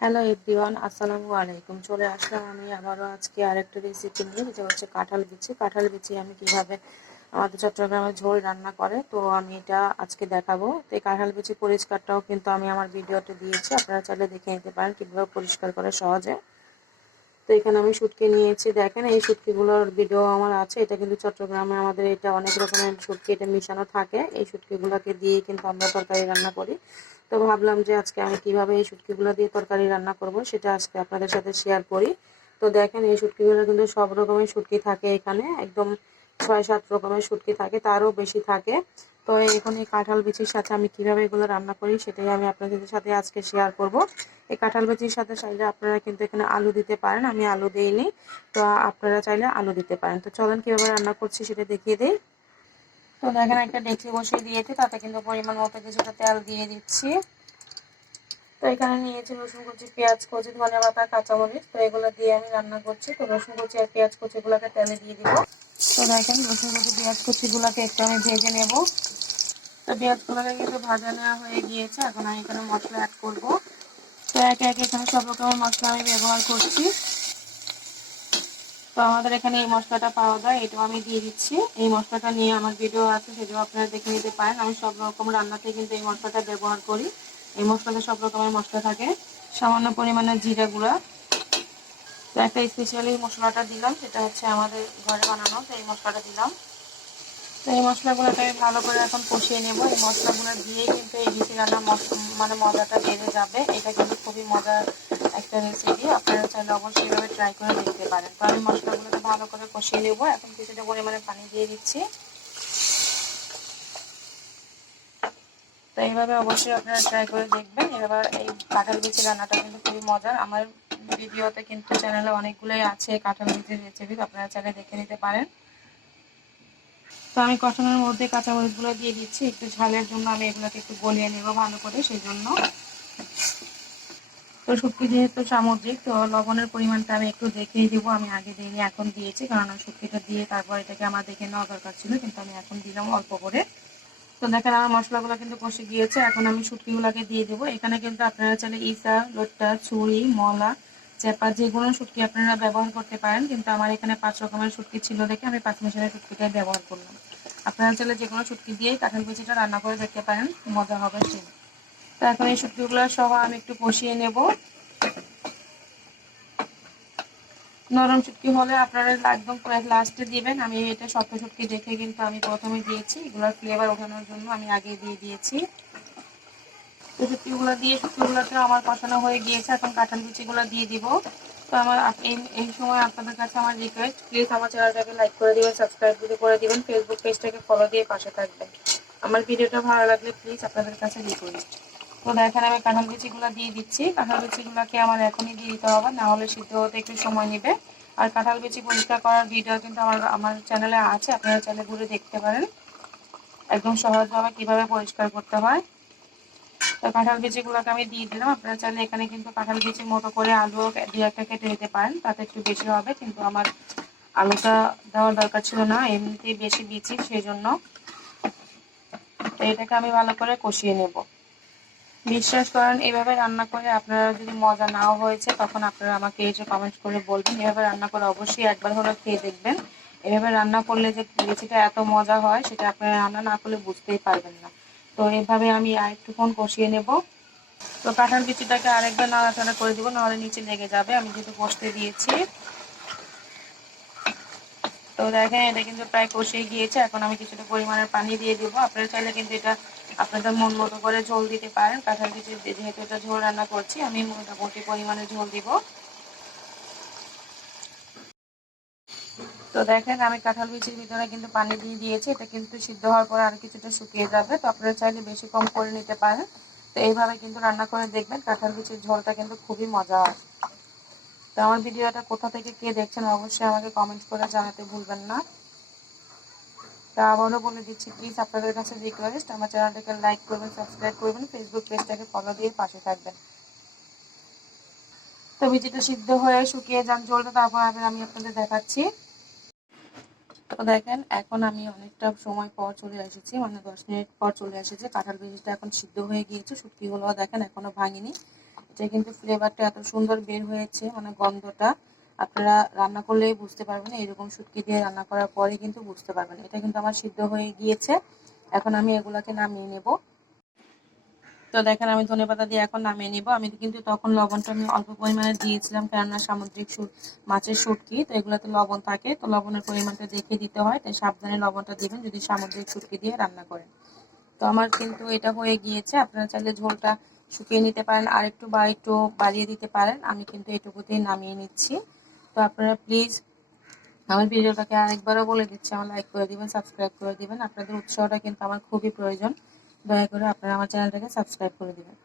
Hello everyone আসসালামু আলাইকুম। চলে আসলাম আমি আবারও আজকে আরেকটা রেসিপি নিয়ে, যেটা হচ্ছে কাঁঠাল বিচি। কাঁঠাল বিচি আমি কীভাবে আমাদের চট্টগ্রামে ঝোল রান্না করে, তো আমি এটা আজকে দেখাবো। তো এই কাঁঠাল বিচি পরিষ্কারটাও কিন্তু আমি আমার ভিডিওতে দিয়েছি, আপনারা চাইলে দেখে নিতে পারেন কীভাবে পরিষ্কার করে সহজে। তো এখানে আমি শুটকি নিয়েছি। দেখেন এই শুটকিগুলোর ভিডিও আমার আছে। এটা কিন্তু চট্টগ্রামে আমাদের এটা অনেক রকমের শুটকি, এটা মিশানো থাকে। এই শুটকিগুলোকে দিয়ে কিন্তু আমরা তরকারি রান্না করি। তো ভাবলাম যে আজকে আমি কীভাবে এই শুটকিগুলো দিয়ে তরকারি রান্না করব সেটা আজকে আপনাদের সাথে শেয়ার করি। তো দেখেন এই শুটকিগুলো কিন্তু সব রকমের শুটকি থাকে এখানে। একদম ছয়, সাত রকমের শুটকি থাকে, তারও বেশি থাকে। তো এখন এই কাঁঠাল বিচির সাথে আমি কীভাবে এগুলো রান্না করি সেটাই আমি আপনাদের সাথে আজকে শেয়ার করব। এই কাঁঠাল বিচির সাথে চাইলে আপনারা কিন্তু এখানে আলু দিতে পারেন, আমি আলু দিইনি। তো আপনারা চাইলে আলু দিতে পারেন। তো চলেন কীভাবে রান্না করছি সেটা দেখিয়ে দিই। তো দেখেন একটা ডেকচি বসিয়ে দিয়েছি, তাতে কিন্তু পরিমাণ মতো কিছুটা তেল দিয়ে দিচ্ছি। তো এখানে নিয়েছি রসুন কুচি, পেঁয়াজ কুচি ধনে পাতা, কাঁচামরিচ। তো এগুলো দিয়ে আমি রান্না করছি। তো রসুন কুচি আর পেঁয়াজ কুচিগুলোকে তেলে দিয়ে দিব। তো দেখেন রসুন কুচি, পেঁয়াজ কুচিগুলোকে একটু আমি ভেজে নেব। তো পেঁয়াজগুলোকে কিন্তু ভাজা নেওয়া হয়ে গিয়েছে, এখন আমি এখানে মশলা অ্যাড করব। তো একে একে এখানে সব রকমের মশলা আমি ব্যবহার করছি। তো আমাদের এখানে এই মশলাটা পাওয়া যায়, এটাও আমি দিয়ে দিচ্ছি। এই মশলাটা নিয়ে আমার ভিডিও আছে, সেটাও আপনারা দেখে নিতে পারেন। আমি সব রকম রান্নাতে কিন্তু এই মশলাটা ব্যবহার করি। এই মশলাতে সব রকমের মশলা থাকে। সামান্য পরিমাণে জিরা গুঁড়া। তো একটা স্পেশালি মশলাটা দিলাম, সেটা হচ্ছে আমাদের ঘরে বানানো, তো এই মশলাটা দিলাম। তো এই মশলাগুলোকে আমি ভালো করে এখন কষিয়ে নেব। এই মশলাগুলো দিয়ে কিন্তু এই বিচি রান্নার মানে মজাটা বেড়ে যাবে। এটা কিন্তু খুবই মজার একটা রেসিপি আপনারা চাইলে অবশ্যই এভাবে ট্রাই করে দেখতে পারেন। তো আমি মশলাগুলোকে ভালো করে কষিয়ে নেব। এখন কিছুটা পরিমাণে পানি দিয়ে দিচ্ছি। তো এইভাবে অবশ্যই আপনারা ট্রাই করে দেখবেন। এবার এই কাঁঠাল বিচি রান্নাটা কিন্তু খুবই মজার। আমার ভিডিওতে কিন্তু চ্যানেলে অনেকগুলোই আছে কাঁঠাল বিচির রেসিপি আপনারা চাইলে দেখে নিতে পারেন। তো আমি কষানোর মধ্যে কাঁচামরিচগুলো দিয়ে দিচ্ছি। একটু ঝালের জন্য আমি এগুলোকে একটু গলিয়ে নেব ভালো করে সেই জন্য তো শুটকি যেহেতু সামুদ্রিক, তো লবণের পরিমাণটা আমি একটু দেখেই দিব। আমি আগে দিইনি এখন দিয়েছি, কারণ শুটকিটা দিয়ে তারপর এটাকে আমার দেখে নেওয়া দরকার ছিল, কিন্তু আমি এখন দিলাম অল্প করে। তো দেখেন আমার মশলাগুলো কিন্তু কষে গিয়েছে, এখন আমি শুটকিগুলোকে দিয়ে দেবো। এখানে কিন্তু আপনারা চাইলে ইসা, লোট্টা, ছুরি, মলা, চেপা, যে কোনো শুটকি আপনারা ব্যবহার করতে পারেন, কিন্তু আমার এখানে পাঁচ রকমের শুটকি ছিল দেখে আমি পাঁচ মিশালের শুটকিটাই ব্যবহার করলাম। আপনারা চাইলে যে কোনো শুটকি দিয়েই কাঁঠাল কুচিটা রান্না করে দেখতে পারেন, মজা হবে সেই। তো এখন এই শুটকিগুলো সহ আমি একটু কষিয়ে নেব। নরম শুটকি হলে আপনারা একদম লাস্টে দিবেন। আমি এটা শক্ত শুটকি দেখে কিন্তু আমি প্রথমে দিয়েছি। এগুলোর ফ্লেভার ওঠানোর জন্য আমি আগে দিয়ে দিয়েছি। তো শুটকিগুলো দিয়ে, শুটকিগুলোতে আমার কষানো হয়ে গিয়েছে। এখন কাঁঠাল কুচিগুলো দিয়ে দিব। তো আমার এই সময় আপনাদের কাছে আমার রিকোয়েস্ট প্লিজ আমার চ্যানেলটাকে লাইক করে দিবেন সাবস্ক্রাইব করে দিবেন ফেসবুক পেজটাকে ফলো দিয়ে পাশে থাকবেন। আমার ভিডিওটা ভালো লাগলে প্লিজ আপনাদের কাছে রিকোয়েস্ট তো দেখেন আমি কাঁঠাল বিচিগুলো দিয়ে দিচ্ছি। কাঁঠাল বিচিগুলোকে আমার এখনই দিয়ে দিতে হবে, না হলে সিদ্ধ হতে একটু সময় নেবে। আর কাঁঠাল পরিষ্কার করার ভিডিও কিন্তু আমার আমার চ্যানেলে আছে, আপনারা চ্যানেল ঘুরে দেখতে পারেন। একদম সহজভাবে কীভাবে পরিষ্কার করতে হয়। তো কাঁঠাল বিচিগুলোকে আমি দিয়ে দিলাম। আপনারা চাইলে এখানে কিন্তু কাঁঠাল বিচির মতো করে আলু দু একটা কেটে নিতে পারেন, তাতে একটু বেশি হবে। কিন্তু আমার আলুটা দেওয়ার দরকার ছিল না, এমনিতেই বেশি বিচি সেই জন্য তো এটাকে আমি ভালো করে কষিয়ে নেব। বিশ্বাস করেন, এভাবে রান্না করে আপনারা যদি মজা নাও হয়েছে, তখন আপনারা আমাকে এসে কমেন্ট করে বলবেন, এভাবে রান্না করে অবশ্যই একবার হলে খেয়ে দেখবেন। এভাবে রান্না করলে যে লিচিটা এত মজা হয়, সেটা আপনারা রান্না না করলে বুঝতেই পারবেন না। তো এভাবে আমি আরেকটুক্ষণ কষিয়ে নেব। তো কাঁঠাল বিচিটাকে আরেকবার নাড়াচাড়া করে দেবো, নাহলে নিচে লেগে যাবে। আমি যেহেতু কষতে দিয়েছি। তো দেখেন, এটা কিন্তু প্রায় কষিয়ে গিয়েছে। এখন আমি কিছুটা পরিমাণের পানি দিয়ে দিব। আপনারা চাইলে কিন্তু এটা আপনাদের মন মতো করে ঝোল দিতে পারেন। কাঁঠাল বিচি যেহেতু এটা ঝোল রান্না করছি, আমি মোটামুটি পরিমাণে ঝোল দিব। তো দেখেন, আমি কাঁঠাল বিচির ভিতরে কিন্তু পানি দিয়ে দিয়েছি। এটা কিন্তু সিদ্ধ হওয়ার পর আর কিছুটা শুকিয়ে যাবে। তো আপনারা চাইলে বেশি কম করে নিতে পারেন। তো এইভাবে কিন্তু রান্না করে দেখবেন, কাঁঠাল বিচির ঝোলটা কিন্তু খুবই মজা হয়। তো আমার ভিডিওটা কোথা থেকে কে দেখছেন অবশ্যই আমাকে কমেন্ট করে জানাতে ভুলবেন না। তা আবারও বলে দিচ্ছি প্লিজ আপনাদের কাছে রিকোয়েস্ট আমার চ্যানেলটাকে লাইক করবেন সাবস্ক্রাইব করবেন ফেসবুক পেজটাকে ফলো দিয়ে পাশে থাকবেন। তো বিচিটা সিদ্ধ হয়ে শুকিয়ে যান জলটা তারপর আবার আমি আপনাদের দেখাচ্ছি। তো দেখেন, এখন আমি অনেকটা সময় পর চলে এসেছি মানে দশ মিনিট পর চলে এসেছে। কাঁঠাল বিচিটা এখন সিদ্ধ হয়ে গিয়েছে শুটকিগুলো দেখেন এখনও ভাঙিনি। এটা কিন্তু ফ্লেভারটা এত সুন্দর বের হয়েছে মানে গন্ধটা। আপনারা রান্না করলেই বুঝতে পারবেন, এরকম শুটকি দিয়ে রান্না করার পরে কিন্তু বুঝতে পারবেন। এটা কিন্তু আমার সিদ্ধ হয়ে গিয়েছে। এখন আমি এগুলোকে নামিয়ে নেব। তো দেখেন, আমি ধনে পাতা দিয়ে এখন নামিয়ে নিব। আমি কিন্তু তখন লবণটা আমি অল্প পরিমাণে দিয়েছিলাম, কেননা সামুদ্রিক মাছের শুটকি, তো এগুলোতে লবণ থাকে। তো লবণের পরিমাণটা দেখে দিতে হয়, তাই সাবধানে লবণটা দিবেন, যদি সামুদ্রিক শুটকি দিয়ে রান্না করেন। তো আমার কিন্তু এটা হয়ে গিয়েছে। আপনারা চাইলে ঝোলটা শুকিয়ে নিতে পারেন, আর একটু বা একটু বাড়িয়ে দিতে পারেন। আমি কিন্তু এটুকুতেই নামিয়ে নিচ্ছি। তো আপনারা প্লিজ আমার ভিডিওটাকে আরেকবারও বলে দিচ্ছি, আমার লাইক করে দিবেন সাবস্ক্রাইব করে দিবেন। আপনাদের উৎসাহটা কিন্তু আমার খুবই প্রয়োজন। দয়া করে আপনারা আমার চ্যানেলটাকে সাবস্ক্রাইব করে দিবেন।